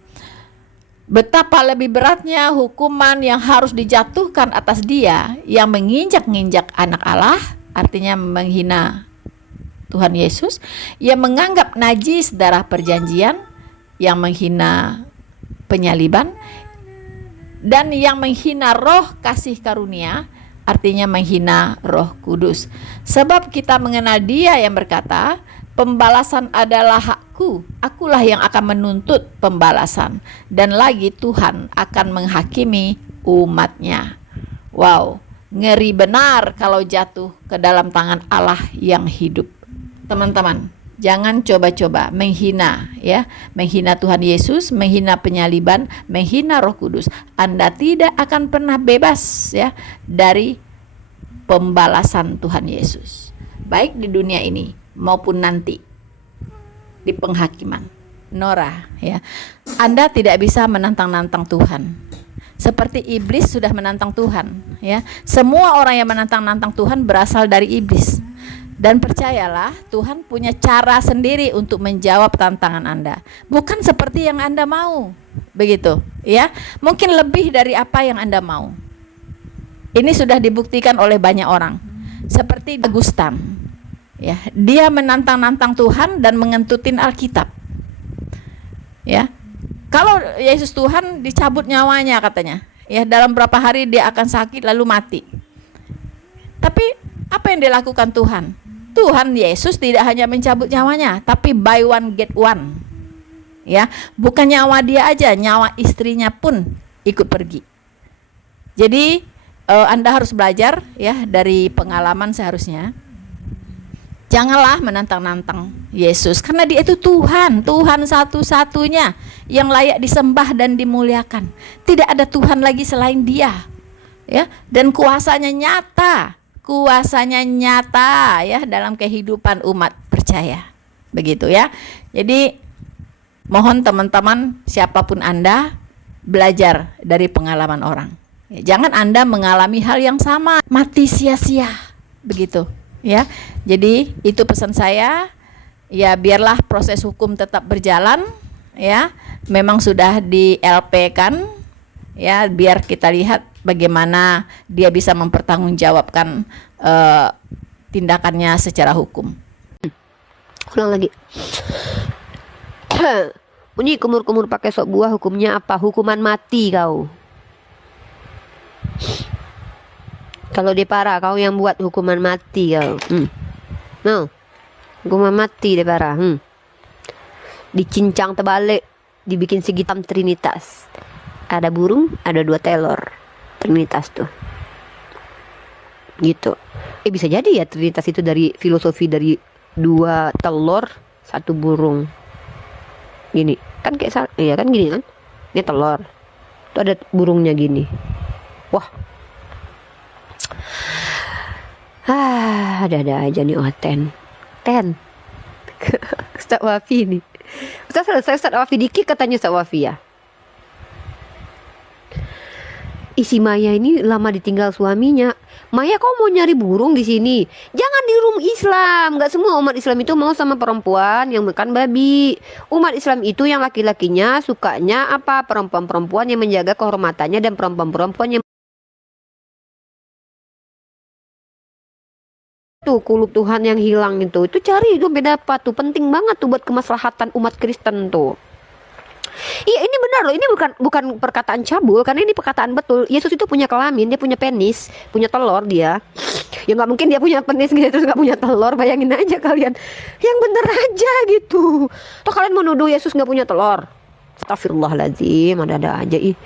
Betapa lebih beratnya hukuman yang harus dijatuhkan atas dia yang menginjak-injak anak Allah, artinya menghina Tuhan Yesus, yang menganggap najis darah perjanjian, yang menghina penyaliban, dan yang menghina roh kasih karunia, artinya menghina Roh Kudus. Sebab kita mengenal Dia yang berkata, "Pembalasan adalah hakku, akulah yang akan menuntut pembalasan." Dan lagi Tuhan akan menghakimi umatnya. Wow, ngeri benar kalau jatuh ke dalam tangan Allah yang hidup. Teman-teman, jangan coba-coba menghina ya, menghina Tuhan Yesus, menghina penyaliban, menghina Roh Kudus. Anda tidak akan pernah bebas ya dari pembalasan Tuhan Yesus. Baik di dunia ini maupun nanti di penghakiman. Nora ya. Anda tidak bisa menantang-nantang Tuhan. Seperti iblis sudah menantang Tuhan ya. Semua orang yang menantang-nantang Tuhan berasal dari iblis. Dan percayalah, Tuhan punya cara sendiri untuk menjawab tantangan Anda. Bukan seperti yang Anda mau. Begitu, ya. Mungkin lebih dari apa yang Anda mau. Ini sudah dibuktikan oleh banyak orang. Seperti Agustan. Ya, dia menantang-nantang Tuhan dan mengentutin Alkitab. Ya. Kalau Yesus Tuhan dicabut nyawanya katanya. Ya, dalam berapa hari dia akan sakit lalu mati. Tapi apa yang dilakukan Tuhan? Tuhan Yesus tidak hanya mencabut nyawanya, tapi buy one get one. Ya, bukan nyawa dia aja, nyawa istrinya pun ikut pergi. Jadi Anda harus belajar ya dari pengalaman seharusnya. Janganlah menantang-nantang Yesus, karena Dia itu Tuhan, Tuhan satu-satunya yang layak disembah dan dimuliakan. Tidak ada Tuhan lagi selain Dia. Ya, dan kuasanya nyata ya dalam kehidupan umat percaya. Begitu ya. Jadi mohon teman-teman siapapun Anda belajar dari pengalaman orang. Ya, jangan Anda mengalami hal yang sama, mati sia-sia. Begitu ya. Jadi itu pesan saya. Ya, biarlah proses hukum tetap berjalan ya. Memang sudah di LP kan ya, biar kita lihat bagaimana dia bisa mempertanggungjawabkan tindakannya secara hukum. Ulang lagi. Bunyi kumur-kumur pakai sok buah, hukumnya apa? Hukuman mati kau. Kalau Depara, kau yang buat hukuman mati kau. No, hukuman mati Depara. Dicincang terbalik, dibikin segi hitam trinitas. Ada burung, ada 2 telur. Trinitas tuh gitu. Bisa jadi ya trinitas itu dari filosofi dari 2 telur 1 burung gini kan, kayak iya kan gini kan, ini telur itu ada burungnya gini. Wah, ada aja nih Oten Ustaz Wafi nih. Ustaz Wafi dikit katanya Ustaz Wafi ya. Si Maya ini lama ditinggal suaminya. Maya, kau mau nyari burung di sini? Jangan di room Islam. Gak semua umat Islam itu mau sama perempuan yang makan babi. Umat Islam itu yang laki-lakinya sukanya apa? Perempuan-perempuan yang menjaga kehormatannya dan perempuan-perempuan yang tuh kulub Tuhan yang hilang itu cari itu beda apa tuh, penting banget tuh buat kemaslahatan umat Kristen tuh. Iya ini benar loh, ini bukan perkataan cabul, karena ini perkataan betul. Yesus itu punya kelamin, dia punya penis, punya telur dia. Ya nggak mungkin dia punya penis gitu terus nggak punya telur, bayangin aja kalian. Yang bener aja gitu. Toh kalian menuduh Yesus nggak punya telur? Astagfirullahaladzim, ada-ada aja ih.